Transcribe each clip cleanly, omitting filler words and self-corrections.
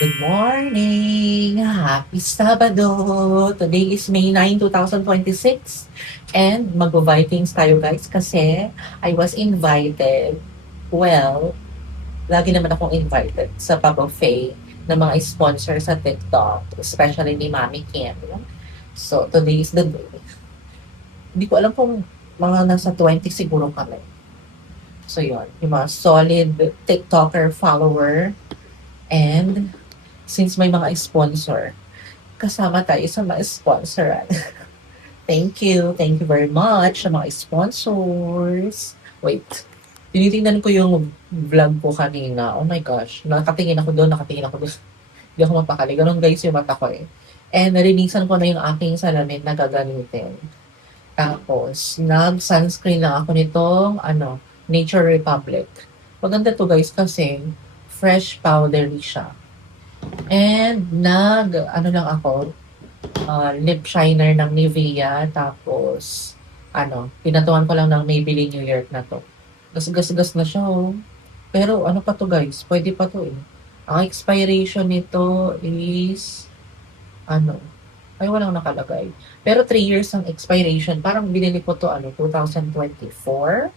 Good morning! Happy Sabado! Today is May 9, 2026 and mag-Vikings tayo guys kasi I was invited. Well, lagi naman akong invited sa pa-buffet ng mga sponsor sa TikTok, especially ni Mami Kim. So, today is the day. Hindi ko alam kung mga nasa 20 siguro kami. So, yun. Yung mga solid TikToker follower and since may mga sponsor, kasama tayo sa mga sponsoran. Thank you. Thank you very much sa mga sponsors. Wait. Tinitingnan ko yung vlog ko kanina. Oh my gosh. Nakatingin ako doon. Hindi ako mapakali. Ganun guys yung mata ko eh. And narinisan ko na yung aking salamin na gagamitin. Tapos, nag-sunscreen lang ako nitong, Nature Republic. Maganda to guys kasi fresh powdery siya. And lang ako, lip shiner ng Nivea. Tapos, pinatuan ko lang ng Maybelline New York na to. Gas-gas-gas na siya, oh. Pero ano pa to guys? Pwede pa to eh. Ang expiration nito is, ay walang nakalagay. Pero 3 years ang expiration. Parang binili ko to, 2024.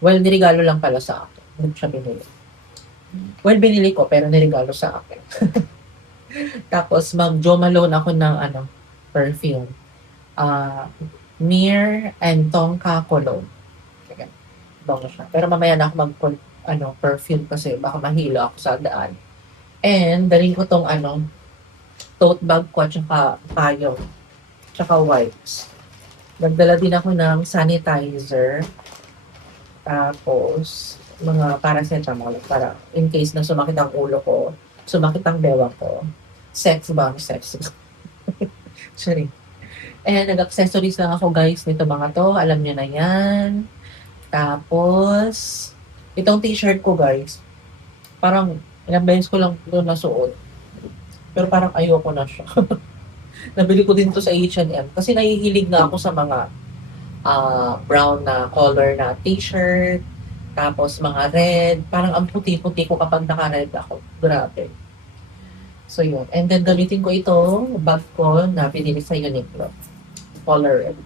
Well, nirigalo lang pala sa akin. Hindi ko siya binili. Well, binili ko, pero nirigalo sa akin. Tapos, mag-Jo Malone ako ng, perfume. Mir and Tonka Cologne. Sige, bango siya. Pero mamaya na ako perfume kasi baka mahilo ako sa daan. And, dalhin ko tong, tote bag ko at saka payo. Tsaka wipes. Nagdala din ako ng sanitizer. Tapos, mga paracetamol para in case na sumakit ang ulo ko, sumakit ang bewang ko. Sex bomb, sex. Sorry. And nag-accessories lang ako guys nito mga to. Alam niyo na yan. Tapos, itong t-shirt ko guys, parang ilang beses ko lang ito nasuot. Pero parang ayoko na siya. Nabili ko din to sa H&M kasi nahihilig na ako sa mga brown na color na t-shirt. Tapos mga red, parang ang puti-puti ko kapag naka-red ako. Grabe. So yun. And then gamitin ko itong bag ko na pinili sa Uniqlo. Color red.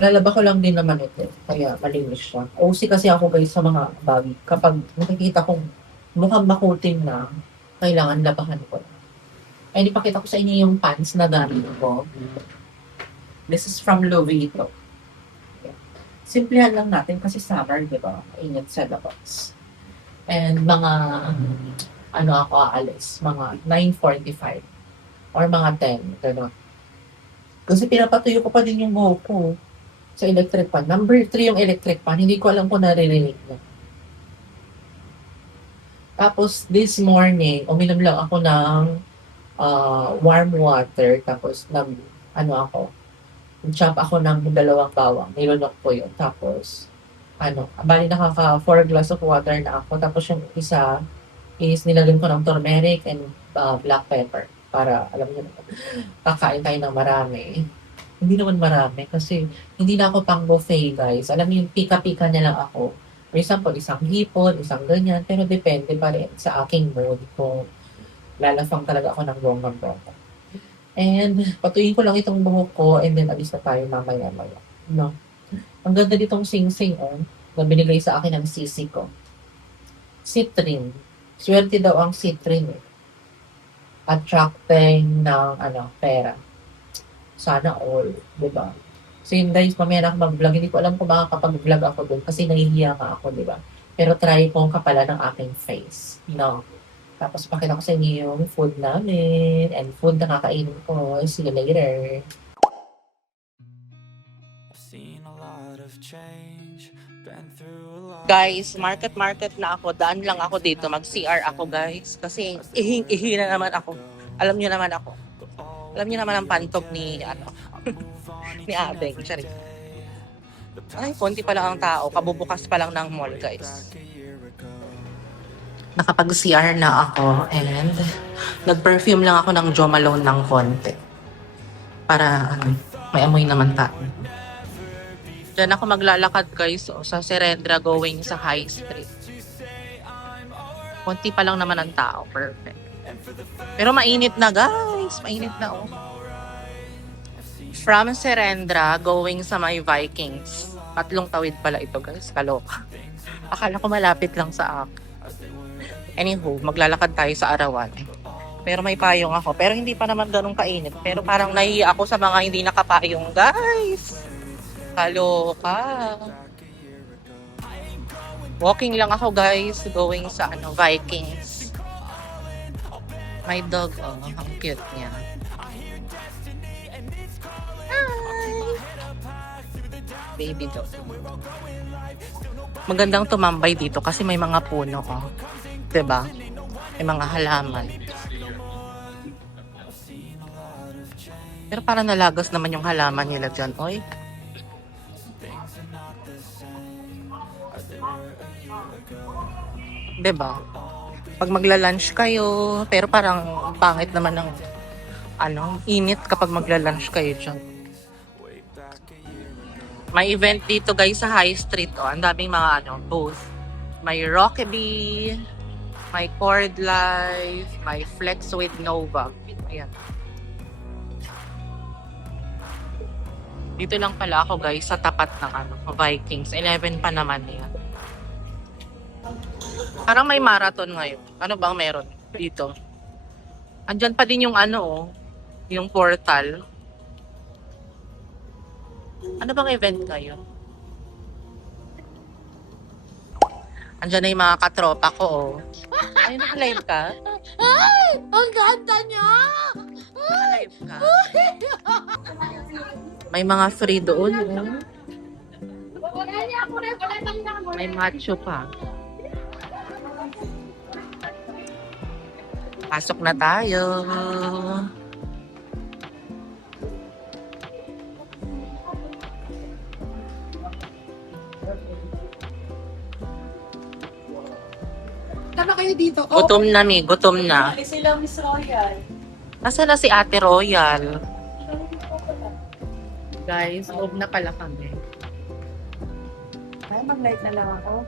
Lalaba ko lang din naman ito. Kaya malinis siya. OC kasi ako guys sa mga bag. Kapag nakikita kong mukhang makuting na, kailangan labahan ko. Ay, ipakita ko sa inyo yung pants na gamit ko. This is from Louis ito. Simplihan lang natin kasi summer, di ba? Init sa labas. And mga, ako aalis, mga 9:45 or mga 10, gano'n. Kasi pinapatuyo ko pa din yung buhok ko sa electric fan. Number 3 yung electric fan, hindi ko alam kung naririnig na. Tapos, this morning, uminom lang ako ng warm water, tapos nag-chop ako ng 2 bawang, nilunok ko yun. Tapos, bali nakaka 4 glass of water na ako. Tapos yung isa is nilagyan ko ng turmeric and black pepper. Para, alam niyo, kakain tayo ng marami. Hindi naman marami kasi hindi na ako pang buffet, guys. Alam niyo, yung pika-pika na lang ako. For example, isang hipon, isang ganyan. Pero depende pa rin sa aking mood kung lalafang talaga ako ng bonggang-bonggang. And patuyin ko lang itong buhok ko and then alis na tayo mamaya-maya. No? Ang ganda ditong sing-sing na binigay sa akin ng sisi ko. Citrin. Swerte daw ang citrin eh. Attracting ng pera. Sana all, di ba? So yun guys, mamaya na ako mag-vlog. Hindi ko alam kung makakapag-vlog ako doon kasi nahihiya nga ako, di ba? Pero try kong kapalan ng aking face. No? Tapos pakita ko sa inyo yung food namin and food na kakainin ko. See you later. Guys, market na ako. Daan lang ako dito. Mag-CR ako guys. Kasi ihing-ihi na naman ako. Alam niyo naman ako. Alam niyo naman ang pantog ni, ni Abeng. Sorry. Ay, konti pa lang ang tao. Kabubukas pa lang ng mall guys. Nakapag-CR na ako and nag-perfume lang ako ng Jo Malone ng konti. Para may amoy naman tayo. Diyan ako maglalakad guys sa Serendra going sa High Street. Konti pa lang naman ang tao. Perfect. Pero mainit na guys. Mainit na oh. From Serendra, going sa may Vikings. Tatlong tawid pala ito guys. Kaloka. Akala ko malapit lang sa akin. Anywho, maglalakad tayo sa arawan. Pero may payong ako. Pero hindi pa naman ganun kainit. Pero parang nahiya ako sa mga hindi nakapayong guys. Kaloka. Walking lang ako guys. Going sa Vikings. My dog, oh, ang cute niya. Hi! Baby dog. Magandang tumambay dito kasi may mga puno, oh. 'Di ba? May mga halaman. Pero parang nalagos naman yung halaman nila dyan, oy. Diba? Pag magla-lunch kayo, pero parang pangit naman ng init kapag magla-lunch kayo dyan. May event dito guys sa High Street, oh. Ang daming mga booth. May Rockaby, may Chord Life, may Flex with Nova. Ayan. Dito lang pala ako guys sa tapat ng Vikings. 11 pa naman yan. Parang may marathon ngayon. Ano bang meron dito? Andyan pa din yung yung portal. Ano bang event ngayon? Andyan na yung mga katropa ko, oh. Ay, naka-live ka? Ay! Ang ganda niya! Naka-live ka? May mga free doon, oh. May macho pa. Pasok na tayo. Tama kayo dito. Gutom na, mi. Gutom na. Sila Miss Royal. Nasaan na si Ate Royal? Guys, loob na pala kami. Ay, mag-light na lang ako.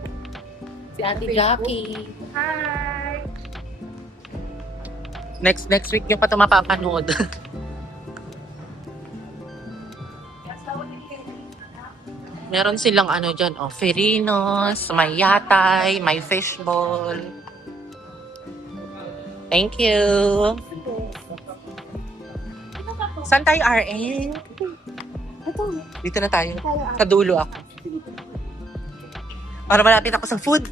Si Ate Jackie. Hi! Next week nyo pa ito mapapanood. Meron silang dyan, Ferinos, may yatay, may fishball. Thank you. Saan tayo, RN? Dito na tayo. Sa dulo ako. Para malapit ako sa food.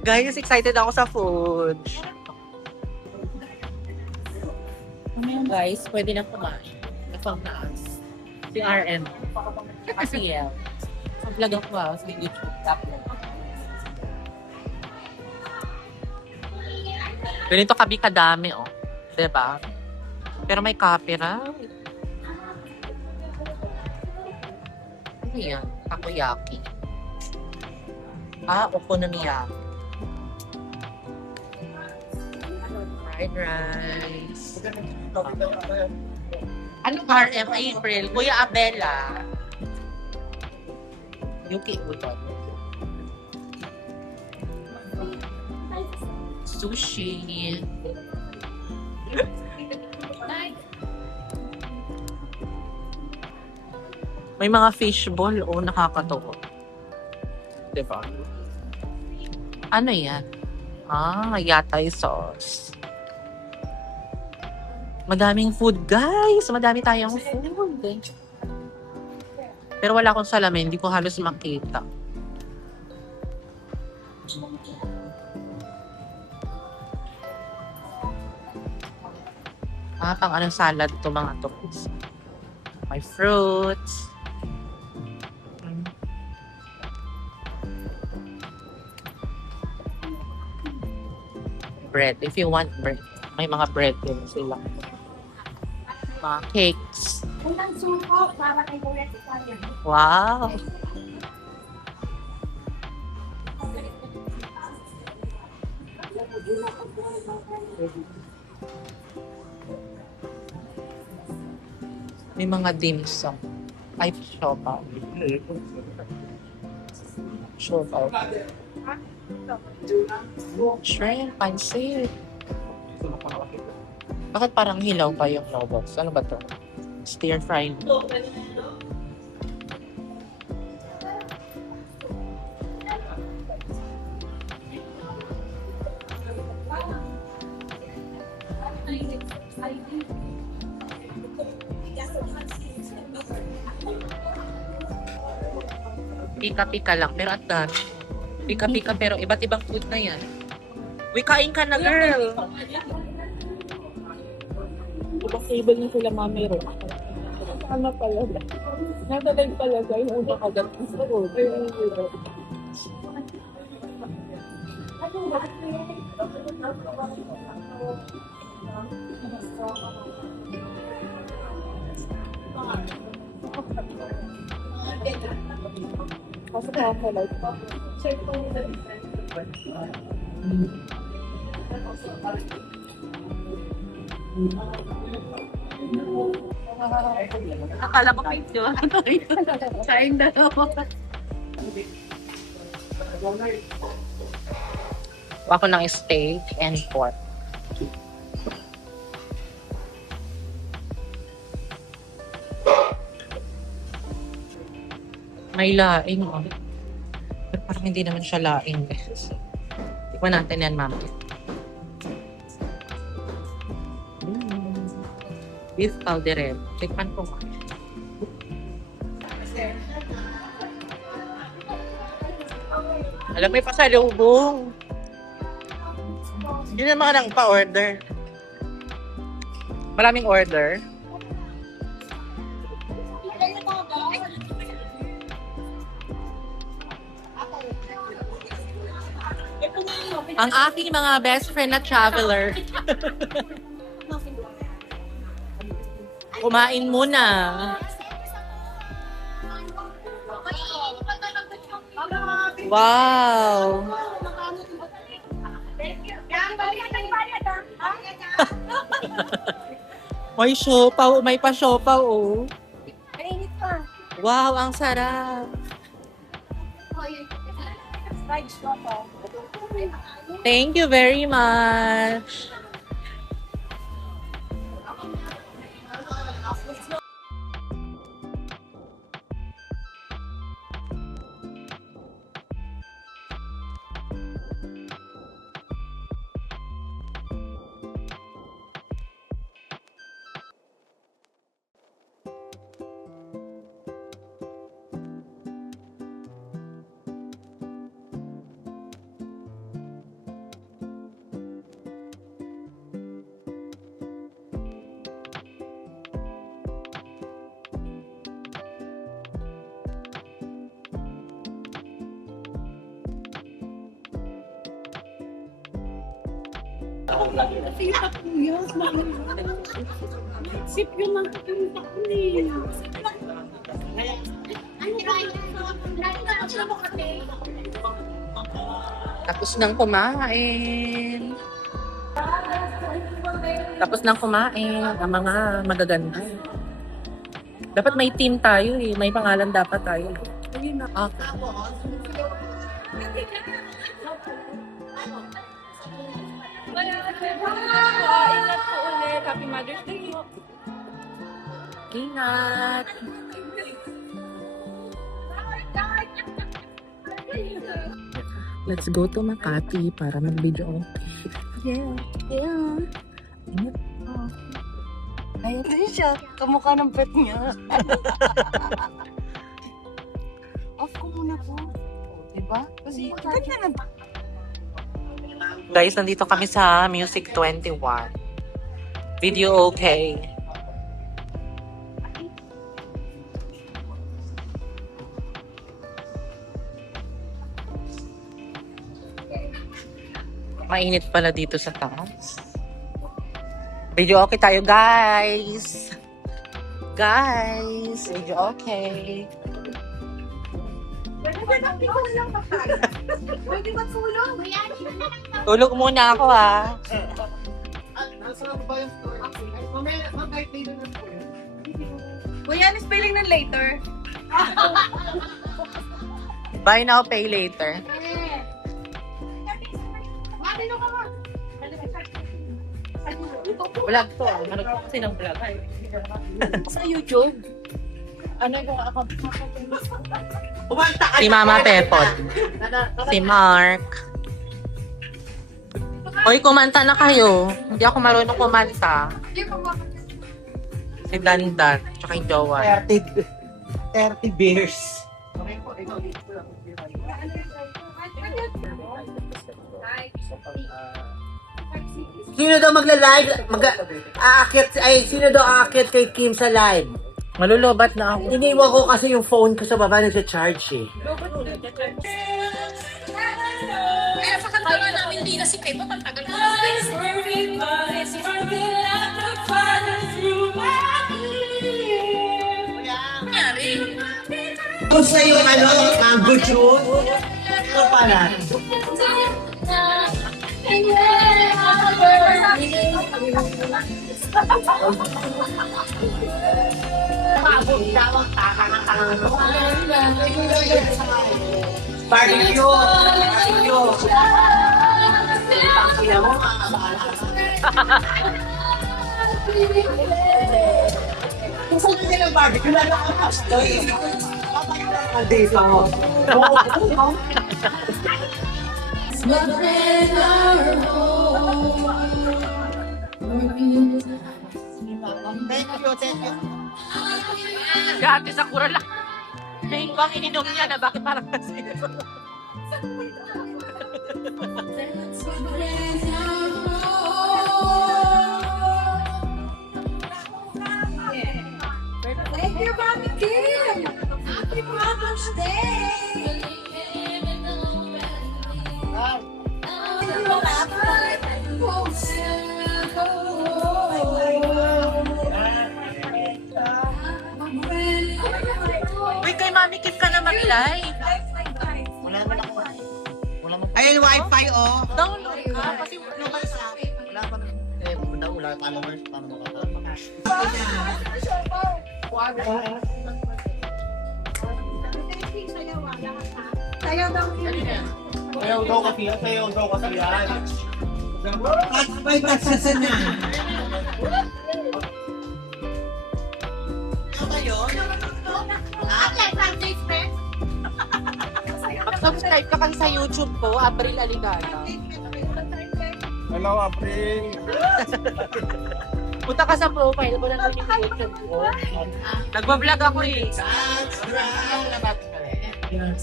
Guys, excited ako sa food. Guys, pwede na kumain. Napang-taas. Si RN. Kasi yeah. Ang vlog ako sa YouTube. Ganito kabi kadami, oh. Diba? Pero may copyright. Ano yan? Takoyaki. Okonomiyaki. Fried rice. Anong RM April? Kuya Abela. Yuki Udon. Sushi. May mga fishball. Nakakatawa. Diba? Ano yan? Yatay sauce. Madaming food, guys. Madami tayong food. Pero wala akong salamin. Hindi ko halos makita. Pang salad to mga to. May fruits. Bread. If you want bread. May mga bread din sila. Mga cakes. Unang suko para kay Kuya Italia. Wow! May mga dim sum. Ay, siopaw. Siopaw. Shrimp, pansit. Bakit parang hilaw pa yung noodles? Ano ba to? Stir fried. Pika-pika lang, pero at dami. Pika-pika, pero iba't ibang food na yan. Uy, kain ka na, girl! Ibang table na sila mami ro. Ano pala? Nadalag pala guys. Ano ba kagat? Kasi kaya ko like Akala ko picture. kain na ako. Ako ng steak and pork. May laing, oh. Pero parang hindi naman siya laing. Tikman natin yan, ma'am. Beef calderette. Tikman ko. Alam, may pasalubong. Yun ang mga nang pa-order. Maraming order. Ang aking mga best friend na traveler. Kumain muna. Wow! May siopaw, may pa-siopaw, oh. Kainit pa. Wow, ang sarap. Thank you very much. Sip yun ang kakinta ko eh. Tapos nang kumain. Tapos nang kumain ang mga magaganda. Dapat may team tayo eh. May pangalan dapat tayo. Ah. Ingat po ulit. Happy Mother's Day. Ingat. Let's go to Makati para mag-video. Yeah. Ayun din siya. Kamukha ng pet niya. Off ko muna po. Diba? Kasi kanya na. Guys, nandito kami sa Music 21. Video okay. Mainit pala dito sa taas. Video okay tayo, guys. Guys, video okay. Pwede ba tulong? Tulog muna ako, ah. Kuya, ano spelling ng later? Buy now, pay later. Vlog to. Ano ko kasi ng vlog? Sa YouTube. Ano yung account? Si Mama Pepot. Si Mark. Hoy, kumanta na kayo. Hindi ako marunong kumanta. Si Dandan. Tsaka yung jowa. 30 beers. Sino daw magla-live? Sino daw aakyat kay Kim sa live? Malulubat na ako. Iniwan ko kasi yung phone ko sa baba nagsa-charge eh. Kaya sa kanta nga namin hindi na si Pepa pagtagal mo. Gusto yung mango juice? Ito pala. Barbecue! Gusto nyo ng barbecue? Lalo ang pasto eh. Papayang dito. Thank you. Dati sa kura lang. Main ko ang ininom niya na bakit parang kasi. Thank you, Mami Kim! Happy Mother's Day! Uy, kay Mami Kim ka na mag-live. Ayan, wifi oh. Download ka kasi Wala pa wala followers para makakapag. Sayaw daw kasi yan. May tagsasa na. Ano kayo? mag-subscribe ka kasi sa YouTube ko, April Aligaya. Hello, April. Punta ka sa profile ko lang yung YouTube ko. Nagbablog ako eh. Ayun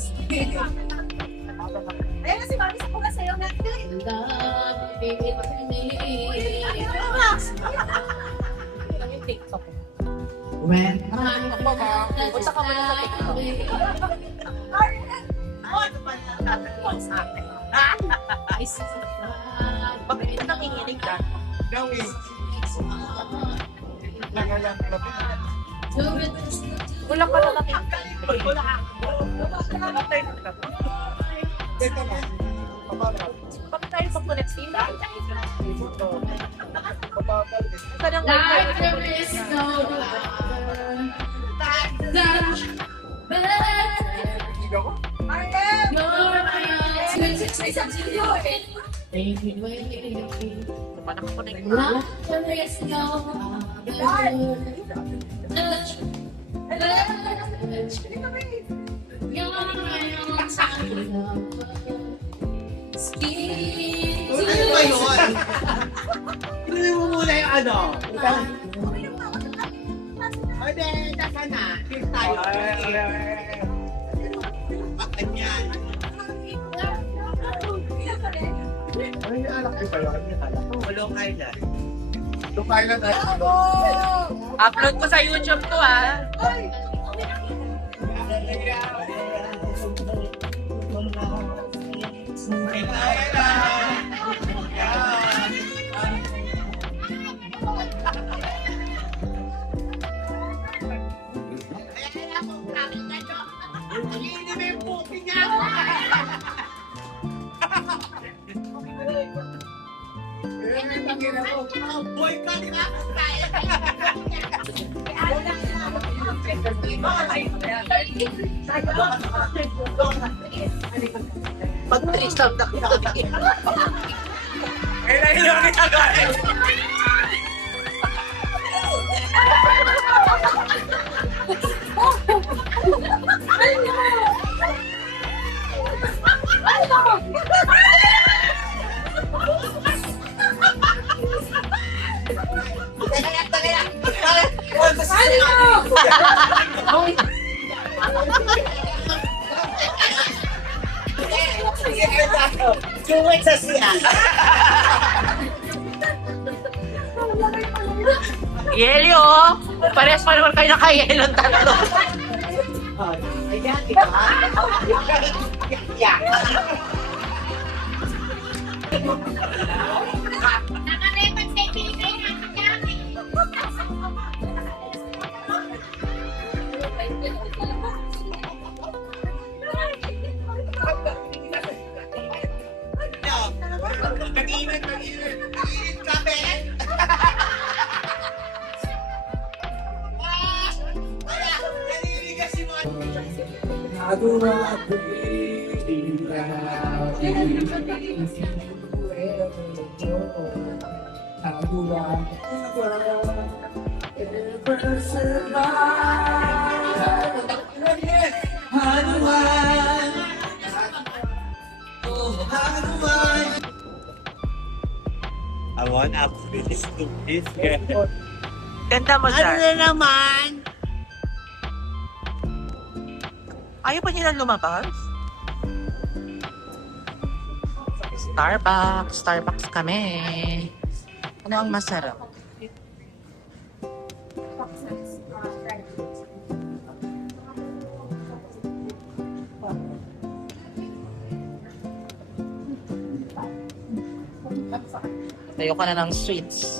na si Mami sa pula sa'yo natin. Lang yung TikTok ko. Punta ka muna sa TikTok. Bakit ka nanginginig ka? Wala ka na nakikinig. Wala ka. Bakit tayo pag-connect sila? Saan ang Ano ba yun? Tuloy mo muna yung ano. Ode, nasa na. Cheers tayo. Bakit yan? Ay, anak ko pala. Long Island. Long Island ay upload ko sa YouTube to ah. Boy ka, di ba? Pag-tristap na kita. kailan yung nagkagalit? Kiwit sa siya. Yelio! Parehas pa naman kayo naka-yellow tatlo. Ayan, di ba? Yak. Nakarepag kay Pinay na kanyari. Mag-init. Mag-init ka, Ben. Wala, naniligas si mga... I want up to this to this. Ganda mo Ano dyan. na naman? Ayaw pa nilang lumabas? Starbucks kami. Ano ang masarap? Tayo ka na ng sweets.